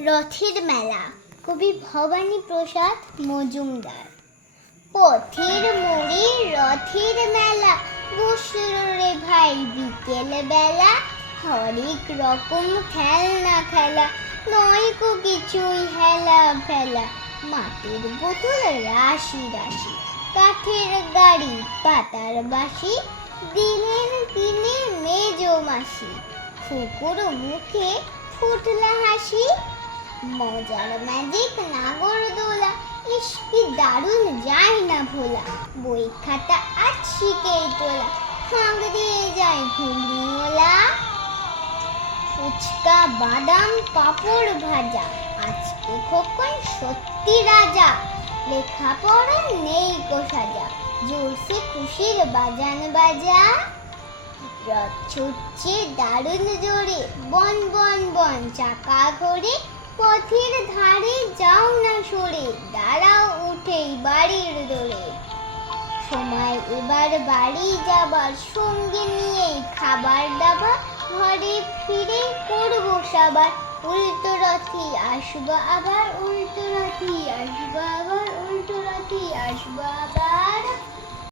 রথের মেলা, কবি ভবানী প্রসাদ মজুমদার। পথের মোড়ে রথের মেলা, বসল রে ভাই বিকেল বেলা। হরেক রকম খেলনা খেলা, নয়কো কিছুই হেলা ফেলা। মাটির বোতল রাশি রাশি, কাঠের গাড়ি পাতার বাসি, দিলেন কিনে মেজ মাসি। ফুকুর মুখে ফুটলা হাসি, মজার ম্যাজিক নাগরদোলা, ইস কি দারুণ যায় না ভোলা। বই খাতা আজ শিখেই তোলা, ফাঁক দিয়ে যায় ঘুগনিওয়ালা। ফুচকা বাদাম পাঁপড় ভাজা, আজকে খোকন সত্যি রাজা। লেখাপড়া নেই কো সাজা, জোরসে খুশির বাজান বাজা। রথ ছুটছে দারুণ জোরে, বন বন বন চাকা ঘোরে। পথের ধারে যাও না সরে, দাঁড়াও উঠেই বাড়ির দোরে। সময় এবার বাড়ি যাবার, সঙ্গে নিয়ে খাবার দাবার। ঘরে ফিরে করবো সাবার, উল্টো রথে আসবো আবার। উল্টো রথে আসবো আবার, উল্টো রথে আসবো আবার।